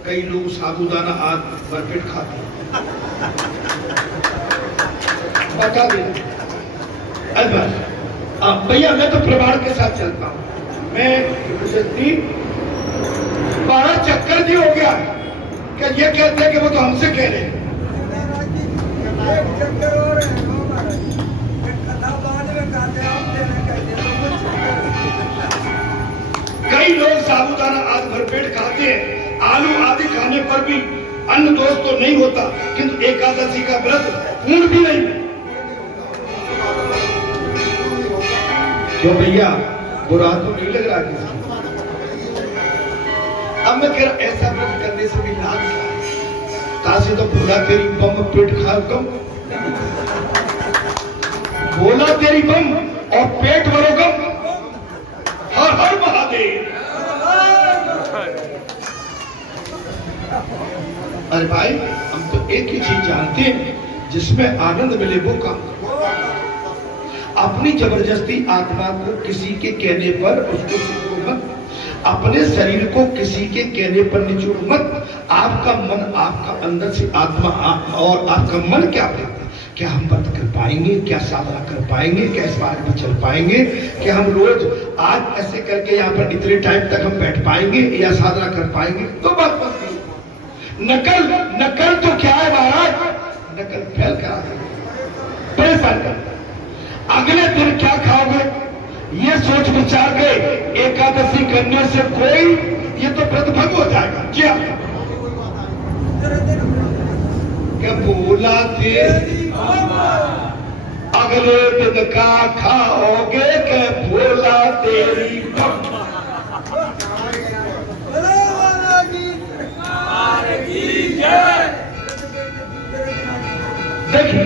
कई लोग साबूदाना आज भरपेट खाते हैं। बता देना भैया, मैं तो प्रमाण के साथ चलता हूँ। मैं 12 चक्कर जी हो गया क्या? ये कहते हैं कि वो तो हमसे कह रहे हैं। कई लोग साबूदाना आज भरपेट खाते हैं, आलू आदि खाने पर भी अन्न दोष तो नहीं होता, किंतु एकादशी का व्रत पूर्ण भी नहीं है। क्यों भैया, बुरा तो नहीं लग रहा किसी? अब मैं कह रहा ऐसा व्रत करने से भी लाभ क्या है? काशी तो भोला तेरी बम पेट खा कम, भोला तेरी बम और पेट भरो कम। हर हर महादेव। अरे भाई, हम तो एक ही चीज जानते हैं, जिसमें आनंद मिले वो काम। अपनी जबरदस्ती आत्मा को किसी के कहने पर उसको निचोड़ मत, अपने शरीर को किसी के कहने पर निचोड़ मत। आपका मन, आपका अंदर से आत्मा और आपका मन क्या कहता है? क्या हम व्रत कर पाएंगे? क्या साधना कर पाएंगे? क्या इस बारे में चल पाएंगे? क्या हम रोज आज ऐसे करके यहाँ पर इतने टाइम तक हम बैठ पाएंगे या साधना कर पाएंगे? तो बात बनती है। नकल तो क्या है महाराज? नकल फैल कर परेशान कर। अगले दिन क्या खाओगे ये सोच विचार के एकादशी करने से कोई ये तो व्रत भंग हो जाएगा। क्या क्या बोला तेरी अगले दिन का खाओगे? क्या बोला तेरी देखिए,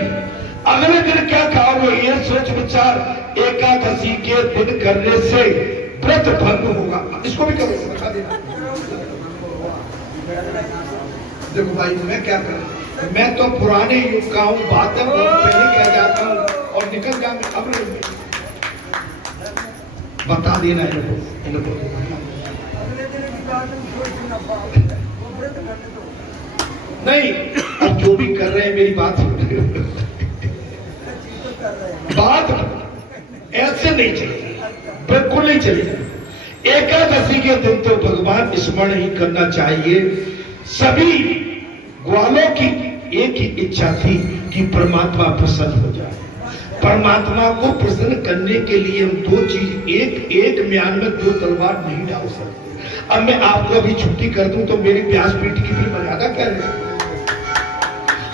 अगले दिन क्या खाओगे ये सोच विचार एकादशी के दिन करने से व्रत भंग होगा। इसको भी करो, बता देना। देखो भाई, मैं क्या करूं? मैं तो पुराने युग का हूं, बातें पहले कह जाता हूं और निकल जाऊंगा। अब बता देना इनको। नहीं, अब जो भी कर रहे हैं मेरी बात सुन रहे हो। बात ऐसे नहीं चलेगी, बिल्कुल नहीं चलेगी। एकादशी के दिन तो भगवान स्मरण ही करना चाहिए। सभी ग्वालों की एक ही इच्छा थी कि परमात्मा प्रसन्न हो जाए। परमात्मा को प्रसन्न करने के लिए हम दो चीज, एक म्यान में दो तलवार नहीं डाल सकते। अब मैं आपको अभी छुट्टी कर दूं तो मेरी व्यासपीठ की भी मर्यादा क्या है?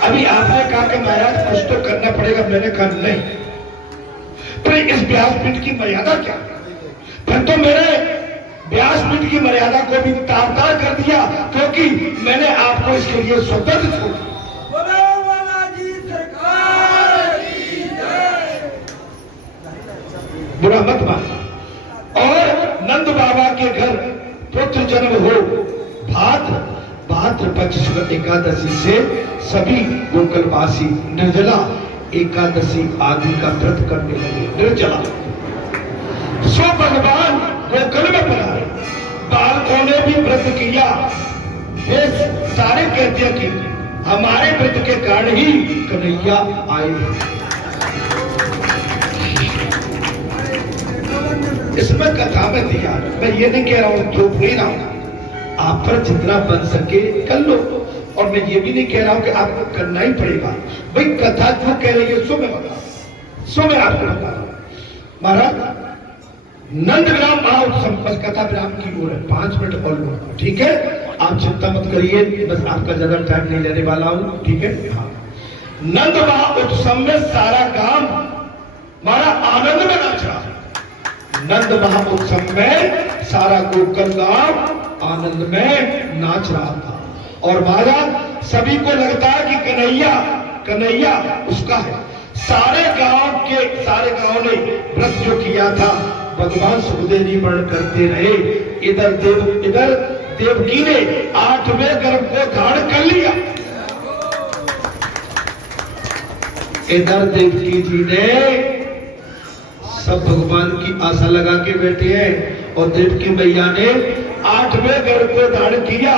अभी आपने कहा कि महाराज कुछ तो करना पड़ेगा, मैंने कहा नहीं। पर इस व्यासपीठ की मर्यादा क्या? फिर तो मेरे व्यासपीठ की मर्यादा को भी तार-तार कर दिया, क्योंकि मैंने आपको इसके लिए स्वतंत्र छोड़ा। बुरा मत मान। और नंद बाबा के घर पुत्र जन्म हो, भाद्र पक्ष शुक्ल एकादशी से सभी गोकुलवासी निर्जला एकादशी आदि का व्रत करने लगे। निर्जला सो भगवान गोकुल में पधारे, बालकों ने भी व्रत किया। वे सारे कहते हैं कि हमारे व्रत के कारण ही कन्हैया आए। इसमें कथा में दिया, मैं ये नहीं कह रहा हूं, थोप नहीं रहा हूं, आप पर जितना बन सके कर लो। और मैं ये भी नहीं कह रहा हूं कि आपको करना ही पड़ेगा। भाई कथा जो कह रही है सो मैं बता, सो मैं आपको बता रहा हूं। महाराज नंदग्राम महाउत्सव, बस कथा विराम की ओर है, 5 मिनट और लो, ठीक है? आप चिंता मत करिए, बस आपका ज्यादा टाइम नहीं लेने वाला हूं, ठीक है? हाँ, नंद महाउत्सव में सारा गांव हमारा आनंद में नाच रहा है। नंद महाउत्सव में सारा गोकुल गांव आनंद में नाच रहा था। और महाराज सभी को लगता है कि कन्हैया उसका है। सारे गांव ने व्रत जो किया था भगवान सुखदेव जी वर्ण करते रहे। इधर देवकी ने 8वें गर्भ को धारण कर लिया। इधर देवकी जी ने सब भगवान की आशा लगा के बैठे हैं और देवकी मैया ने 8वें गर्भ को धारण किया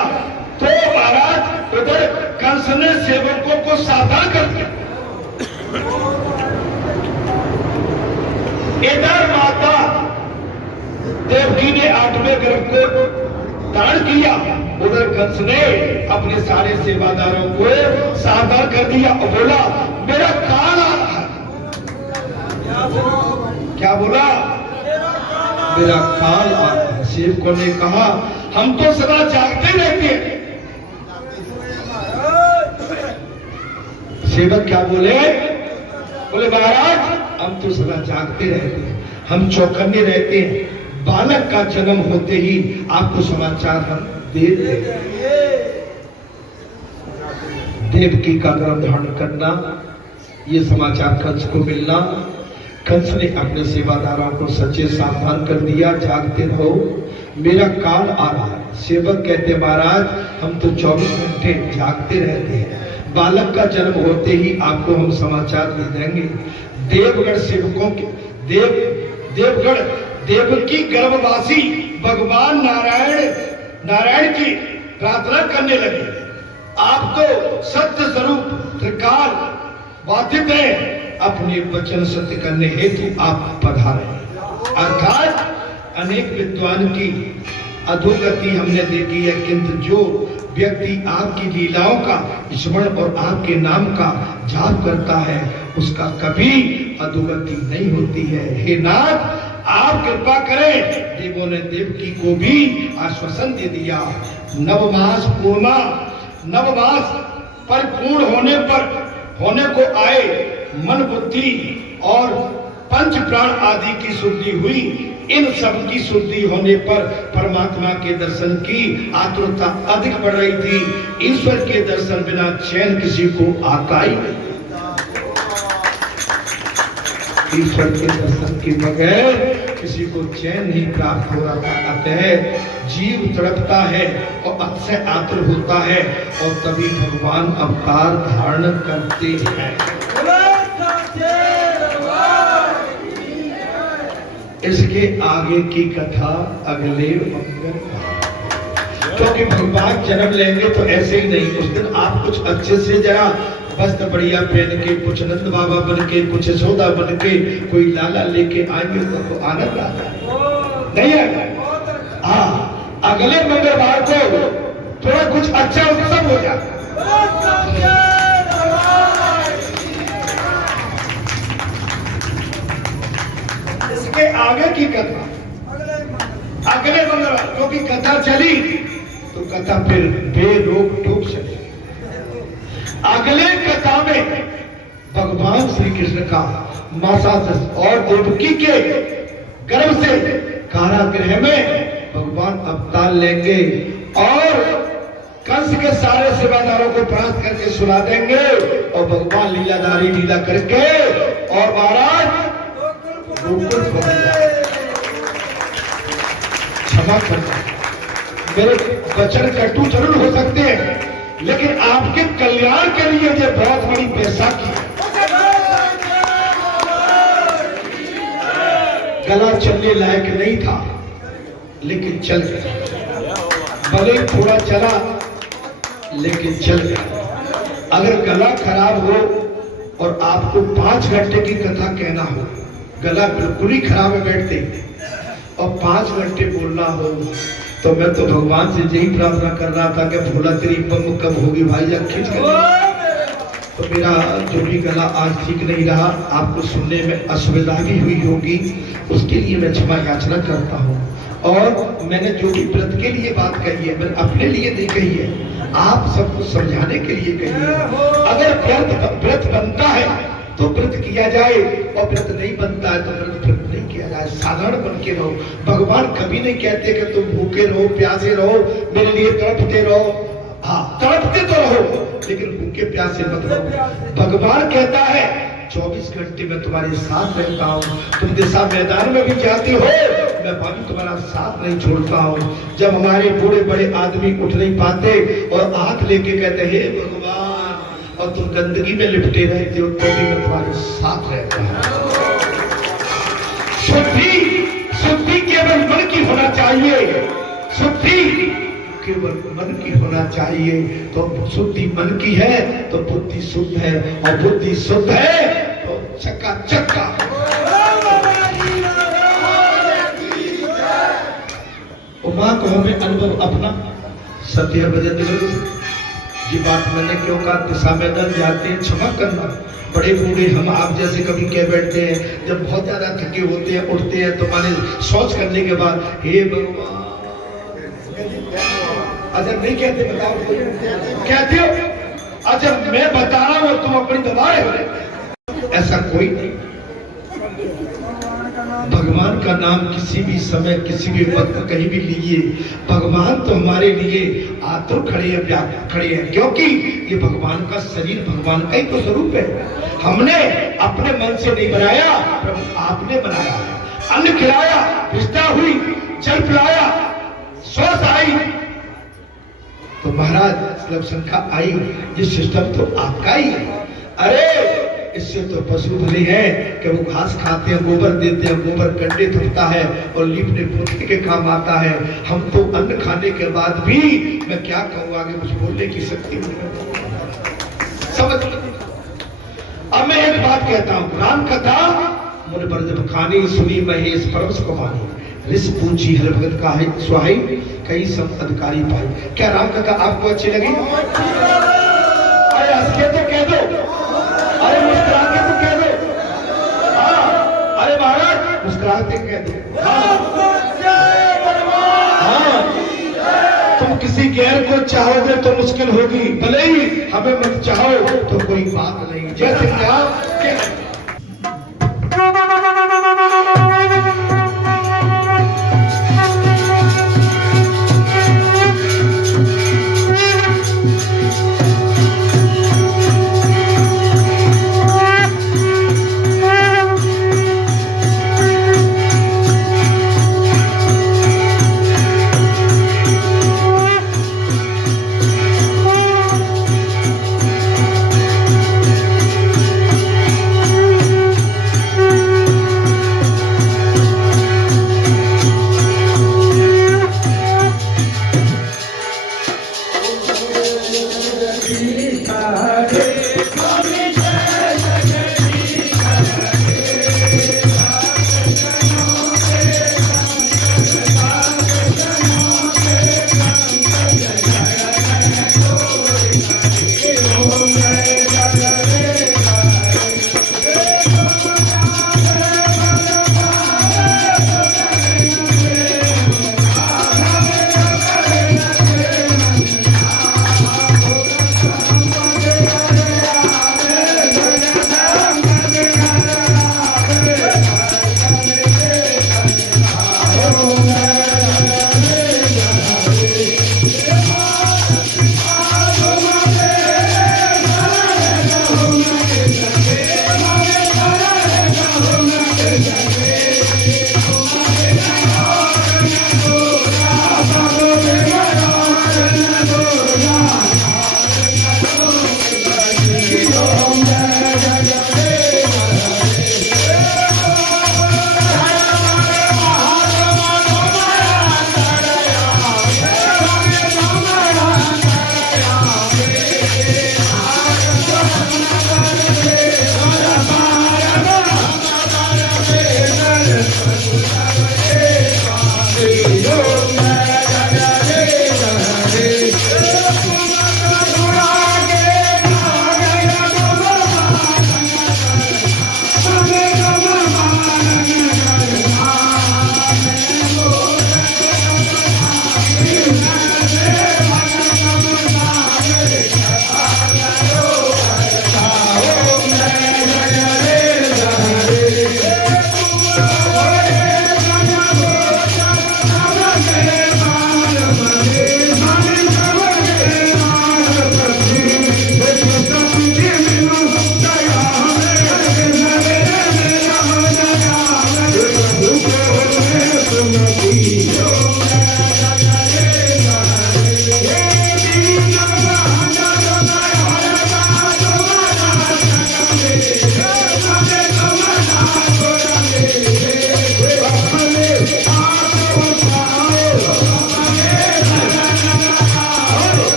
तो महाराज उधर कंस ने सेवकों को सावधान कर दिया। इधर माता देवकी ने 8वें गर्भ को धारण किया, उधर कंस ने अपने सारे सेवादारों को सावधान कर दिया और बोला मेरा काल आ रहा है। क्या बोला? मेरा काल आ रहा है। सेवकों ने कहा हम तो सदा जागते रहते हैं। सेवक क्या बोले? बोले महाराज हम तो सदा जागते रहते हैं, हम चौकन्ने रहते हैं, बालक का जन्म होते ही आपको समाचार हम दे देंगे। देवकी का गर्भ धारण करना, ये समाचार कंस को मिलना, कंस ने अपने सेवादारों को सच्चे सावधान कर दिया, जागते रहो मेरा काल आ रहा है। सेवक कहते महाराज हम तो 24 घंटे जागते रहते हैं, बालक का जन्म होते ही आपको हम समाचार दे देंगे। देवगढ़ सेवकों के देवगढ़ देवकी गर्भवासी भगवान नारायण की प्रार्थना करने लगे। आप तो सत्य स्वरूप त्रिकाल बाधित है, अपने वचन सत्य करने हेतु आप पधारे। अर्थात अनेक विद्वान की अधोगति हमने देखी है, किंतु जो व्यक्ति आपकी लीलाओं का स्मरण और आपके नाम का जाप करता है उसका कभी अधोगति नहीं होती है। हे नाथ आप कृपा करें। देवों ने देवकी को भी आश्वासन दे दिया। नवमास परिपूर्ण होने को आए, मन बुद्धि और पंच प्राण आदि की शुद्धि हुई। इन सब की शुद्धि होने पर परमात्मा के दर्शन की आतुरता अधिक बढ़ रही थी। ईश्वर के दर्शन बिना चैन किसी को आता ही नहीं। ईश्वर के दर्शन के बगैर किसी को चैन नहीं प्राप्त हो रहा था। अतः जीव तड़पता है और अतिशय आतुर होता है और तभी भगवान अवतार धारण करते हैं। इसके आगे की कथा अगले मंगल, क्योंकि भगवान जन्म लेंगे तो ऐसे ही नहीं। उस दिन आप कुछ अच्छे से जरा वस्त्र बढ़िया पहन के, कुछ नंद बाबा बन के, कुछ यशोदा बन के, कोई लाला लेके आएंगे तो आनंद आता है नहीं आएगा। हाँ, अगले मंगलवार को थोड़ा कुछ अच्छा उत्सव हो जाता। इसके आगे की कथा अगले मंगलवार, क्योंकि कथा चली तो कथा फिर बेरोक टोक चली। अगले कथा में भगवान श्री कृष्ण का माता और देवकी के गर्भ से कारागृह में भगवान अवतार लेंगे और कंस के सारे सेवादारों को प्राप्त करके सुला देंगे और भगवान लीलाधारी लीला करके और महाराज क्षमा करना। मेरे वचन कटु जरूर हो सकते हैं, लेकिन आपके कल्याण के लिए ये बहुत बड़ी बैसाखी है। गला चलने लायक नहीं था लेकिन चल गया, भले थोड़ा चला लेकिन चल गया। अगर गला खराब हो और आपको 5 घंटे की कथा कहना हो, गला बिल्कुल ही खराब है बैठते और 5 घंटे बोलना हो, तो मैं तो भगवान से यही प्रार्थना कर रहा था कि भोला तेरी बम कब होगी भाई, जब खींच कर। तो मेरा जो भी गला आज ठीक नहीं रहा, आपको सुनने में असुविधा भी हुई होगी, उसके लिए मैं क्षमा याचना करता हूँ। और मैंने जो भी व्रत के लिए बात कही है, मैंने अपने लिए नहीं कही है, आप सबको समझाने के लिए कही है। अगर व्रत बनता है तो व्रत किया जाए और व्रत नहीं बनता है तो व्रत नहीं किया जाए। साधारण बन के रहो। भगवान कभी नहीं कहते कि तुम भूखे रहो, प्यासे रहो, मेरे लिए तड़पते रहो। हाँ, तड़पते तो रहो लेकिन भूखे प्यासे मत रहो। भगवान कहता है 24 घंटे में तुम्हारे साथ रहता हूँ, तुम दिशा मैदान में भी जाते हो, मैं भाभी तुम्हारा साथ नहीं छोड़ता हूँ। जब हमारे बूढ़े बड़े आदमी उठ नहीं पाते और आंख लेके कहते हे भगवान, और तुम गंदगी में लिपटे रहते हो तो भी मैं तुम्हारे साथ रहता हूँ। शुद्धि केवल मन की होना चाहिए, शुद्धि केवल मन की होना चाहिए। तो शुद्धि मन की है तो बुद्धि शुद्ध है, और बुद्धि शुद्ध है तो चकाचक का। मां को हमें अनुभव अपना सत्य भजन जी बात मैंने क्यों कहा, दिशा में दल जाते हैं, क्षमा करना। बड़े बूढ़े हम आप जैसे कभी कह बैठते हैं, जब बहुत ज्यादा थके होते हैं, उठते हैं तो माने सोच करने के बाद, हे भगवान, अच्छा नहीं कहते, बताओ कहते हो? अच्छा मैं बता रहा हूं तुम अपनी दबाए हो, ऐसा कोई नहीं। भगवान का नाम किसी भी समय किसी भी वक्त कहीं भी लीजिए, भगवान तो हमारे लिए आतुर खड़े हैं, खड़े हैं, क्योंकि ये भगवान का शरीर भगवान का ही तो स्वरूप है। हमने अपने मन से नहीं बनाया, प्रभु आपने बनाया। अन्न खिलाया, विष्ठा हुई, जल पिलाया, श्वास आई तो महाराज जब संख्या आई, ये सिस्टम तो आपका ही है। अरे इससे तो पशु भले हैं कि वो घास खाते हैं, गोबर देते हैं, गोबर गड्ढे थपता है और लीपने पोतने के काम आता है। हम तो अन्न खाने के बाद भी, मैं क्या कहूँ आगे, कुछ बोलने की शक्ति नहीं समझ। अब मैं एक बात कहता हूँ, राम कथा मुझे पर जब खानी सुनी महेश परमस को मानी, ऋषि पूछी हर भगत का है सुहाई, कई सब अधिकारी पाई। क्या राम कथा आपको अच्छी लगी? अरे हंस के तो कह दो, अरे मुस्कुरा के तो कह दो, हाँ, अरे महाराज मुस्कुरा के कह दो, हाँ, तुम किसी गैर को चाहोगे तो मुश्किल होगी, भले ही हमें मत चाहो तो कोई बात नहीं। जैसे क्या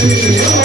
से